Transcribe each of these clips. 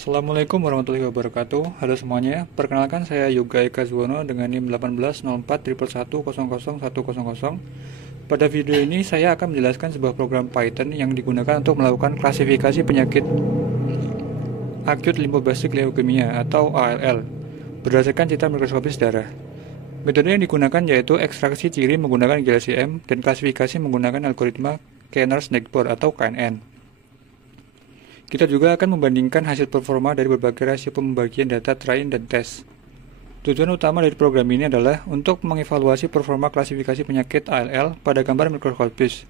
Assalamualaikum warahmatullahi wabarakatuh. Halo semuanya, perkenalkan saya Yoga Eka Zuwono dengan NIM 180411110100. Pada video ini saya akan menjelaskan sebuah program Python yang digunakan untuk melakukan klasifikasi penyakit akut limfoblastik leukemia atau ALL berdasarkan citra mikroskopis darah. Metode yang digunakan yaitu ekstraksi ciri menggunakan GLCM dan klasifikasi menggunakan algoritma Knr-Snackboard atau KNN. Kita juga akan membandingkan hasil performa dari berbagai rasio pembagian data train dan tes. Tujuan utama dari program ini adalah untuk mengevaluasi performa klasifikasi penyakit ALL pada gambar mikroskopis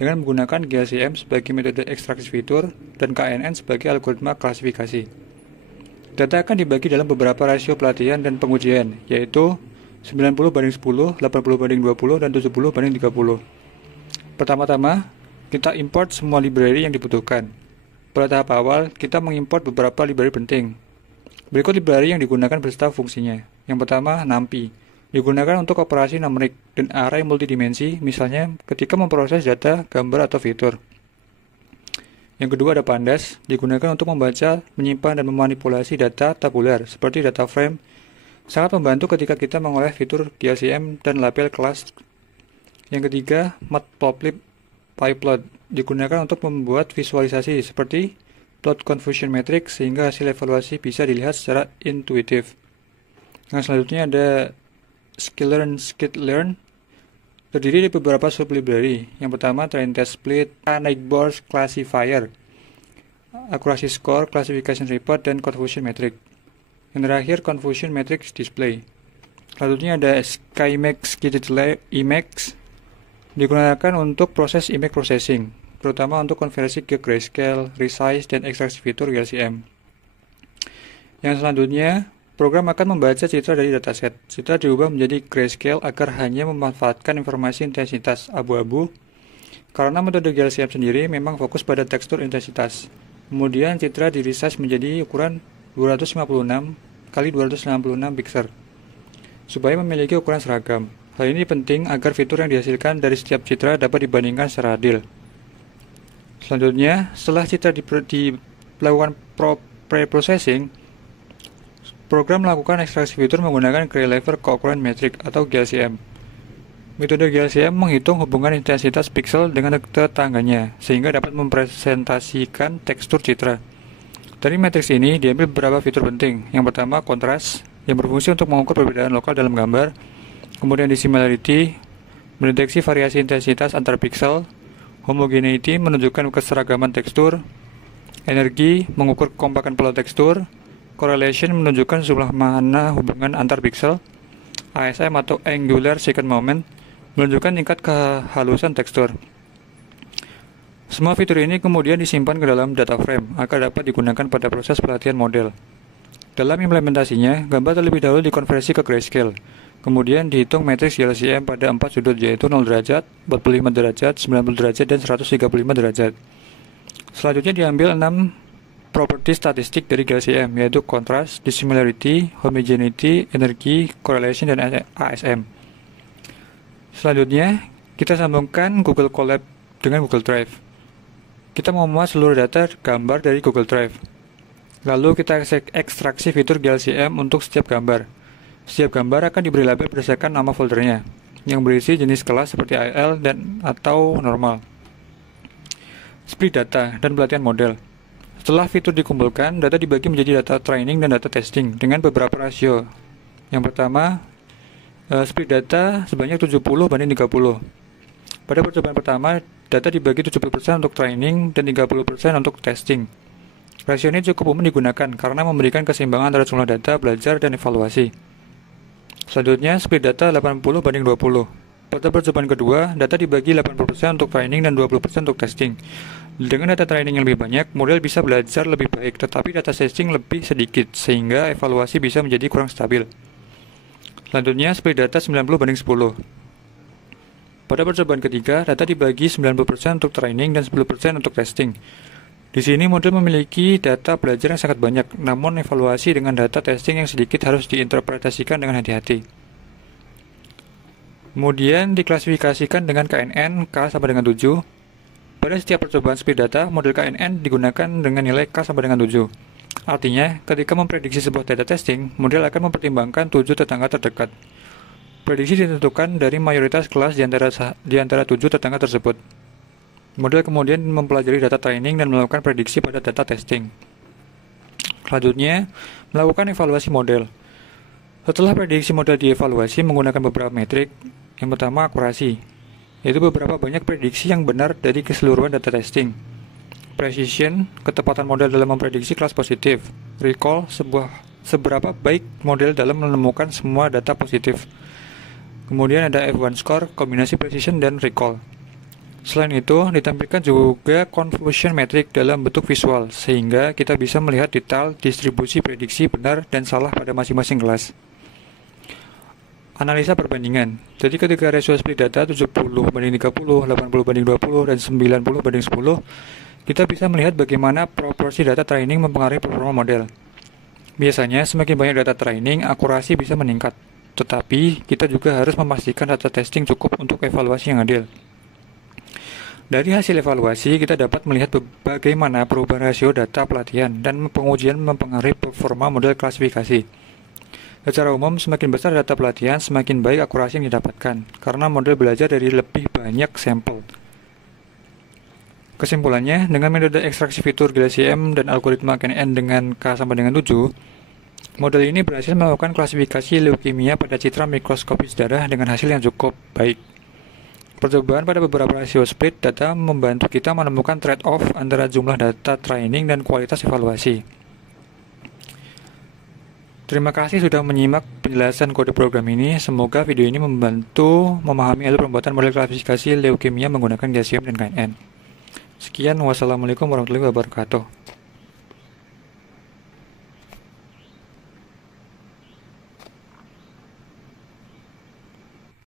dengan menggunakan GLCM sebagai metode ekstraksi fitur dan KNN sebagai algoritma klasifikasi. Data akan dibagi dalam beberapa rasio pelatihan dan pengujian, yaitu 90:10, 80:20, dan 70:30. Pertama-tama, kita import semua library yang dibutuhkan. Pada tahap awal, kita mengimport beberapa library penting. Berikut library yang digunakan beserta fungsinya. Yang pertama, NumPy. Digunakan untuk operasi numerik dan array multidimensi, misalnya ketika memproses data, gambar, atau fitur. Yang kedua ada Pandas, digunakan untuk membaca, menyimpan, dan memanipulasi data tabular, seperti data frame. Sangat membantu ketika kita mengolah fitur GLCM dan label kelas. Yang ketiga, Matplotlib PyPlot digunakan untuk membuat visualisasi seperti plot confusion matrix sehingga hasil evaluasi bisa dilihat secara intuitif. Yang selanjutnya ada Sklearn terdiri dari beberapa sublibrary. Yang pertama Train Test Split, Neighbors Classifier, Accuracy Score, Classification Report, dan Confusion Matrix. Yang terakhir Confusion Matrix Display. Selanjutnya ada SkyMax Digital Emacs digunakan untuk proses image processing, terutama untuk konversi ke grayscale, resize, dan ekstraksi fitur GLCM. Yang selanjutnya, program akan membaca citra dari dataset. Citra diubah menjadi grayscale agar hanya memanfaatkan informasi intensitas abu-abu, karena metode GLCM sendiri memang fokus pada tekstur intensitas. Kemudian citra di resize menjadi ukuran 256 x 266 pixel, supaya memiliki ukuran seragam. Hal ini penting agar fitur yang dihasilkan dari setiap citra dapat dibandingkan secara adil. Selanjutnya, setelah citra dilakukan pre-processing, program melakukan ekstraksi fitur menggunakan Gray Level Cooccurrence Matrix atau GLCM. Metode GLCM menghitung hubungan intensitas pixel dengan tetangganya, sehingga dapat mempresentasikan tekstur citra. Dari matriks ini diambil beberapa fitur penting. Yang pertama, kontras, yang berfungsi untuk mengukur perbedaan lokal dalam gambar. Kemudian dissimilarity, mendeteksi variasi intensitas antar pixel. Homogeneity, menunjukkan keseragaman tekstur. Energi, mengukur kekompakan pola tekstur. Correlation, menunjukkan jumlah mana hubungan antar pixel. ASM atau Angular Second Moment, menunjukkan tingkat kehalusan tekstur. Semua fitur ini kemudian disimpan ke dalam data frame agar dapat digunakan pada proses pelatihan model. Dalam implementasinya, gambar terlebih dahulu dikonversi ke grayscale. Kemudian dihitung matriks GLCM pada 4 sudut, yaitu 0 derajat, 45 derajat, 90 derajat, dan 135 derajat. Selanjutnya diambil 6 properti statistik dari GLCM, yaitu kontras, dissimilarity, homogeneity, energi, correlation, dan ASM. Selanjutnya, kita sambungkan Google Colab dengan Google Drive. Kita memuat seluruh data gambar dari Google Drive. Lalu kita ekstraksi fitur GLCM untuk setiap gambar. Setiap gambar akan diberi label berdasarkan nama foldernya, yang berisi jenis kelas seperti ALL dan atau normal. Split data dan pelatihan model. Setelah fitur dikumpulkan, data dibagi menjadi data training dan data testing dengan beberapa rasio. Yang pertama, split data sebanyak 70:30. Pada percobaan pertama, data dibagi 70% untuk training dan 30% untuk testing. Rasio ini cukup umum digunakan karena memberikan keseimbangan antara jumlah data, belajar, dan evaluasi. Selanjutnya, split data 80:20. Pada percobaan kedua, data dibagi 80% untuk training dan 20% untuk testing. Dengan data training yang lebih banyak, model bisa belajar lebih baik, tetapi data testing lebih sedikit, sehingga evaluasi bisa menjadi kurang stabil. Selanjutnya, split data 90:10. Pada percobaan ketiga, data dibagi 90% untuk training dan 10% untuk testing. Di sini model memiliki data belajar yang sangat banyak, namun evaluasi dengan data testing yang sedikit harus diinterpretasikan dengan hati-hati. Kemudian diklasifikasikan dengan KNN K sama dengan 7. Pada setiap percobaan split data, model KNN digunakan dengan nilai K sama dengan 7. Artinya, ketika memprediksi sebuah data testing, model akan mempertimbangkan 7 tetangga terdekat. Prediksi ditentukan dari mayoritas kelas di antara 7 tetangga tersebut. Model kemudian mempelajari data training dan melakukan prediksi pada data testing. Selanjutnya, melakukan evaluasi model. Setelah prediksi model dievaluasi menggunakan beberapa metrik, yang pertama akurasi, yaitu beberapa banyak prediksi yang benar dari keseluruhan data testing. Precision, ketepatan model dalam memprediksi kelas positif. Recall, seberapa baik model dalam menemukan semua data positif. Kemudian ada F1 score, kombinasi precision dan recall. Selain itu, ditampilkan juga confusion metric dalam bentuk visual, sehingga kita bisa melihat detail distribusi prediksi benar dan salah pada masing-masing kelas. Analisa perbandingan. Jadi ketika rasio split data 70/30, 80/20, dan 90/10, kita bisa melihat bagaimana proporsi data training mempengaruhi performa model. Biasanya, semakin banyak data training, akurasi bisa meningkat. Tetapi, kita juga harus memastikan data testing cukup untuk evaluasi yang adil. Dari hasil evaluasi, kita dapat melihat bagaimana perubahan rasio data pelatihan dan pengujian mempengaruhi performa model klasifikasi. Secara umum, semakin besar data pelatihan, semakin baik akurasi yang didapatkan, karena model belajar dari lebih banyak sampel. Kesimpulannya, dengan metode ekstraksi fitur GLCM dan algoritma KNN dengan K sampai dengan 7, model ini berhasil melakukan klasifikasi leukemia pada citra mikroskopis darah dengan hasil yang cukup baik. Percobaan pada beberapa rasio split data membantu kita menemukan trade-off antara jumlah data training dan kualitas evaluasi. Terima kasih sudah menyimak penjelasan kode program ini. Semoga video ini membantu memahami alur pembuatan model klasifikasi leukemia menggunakan GLCM dan KNN. Sekian, wassalamualaikum warahmatullahi wabarakatuh.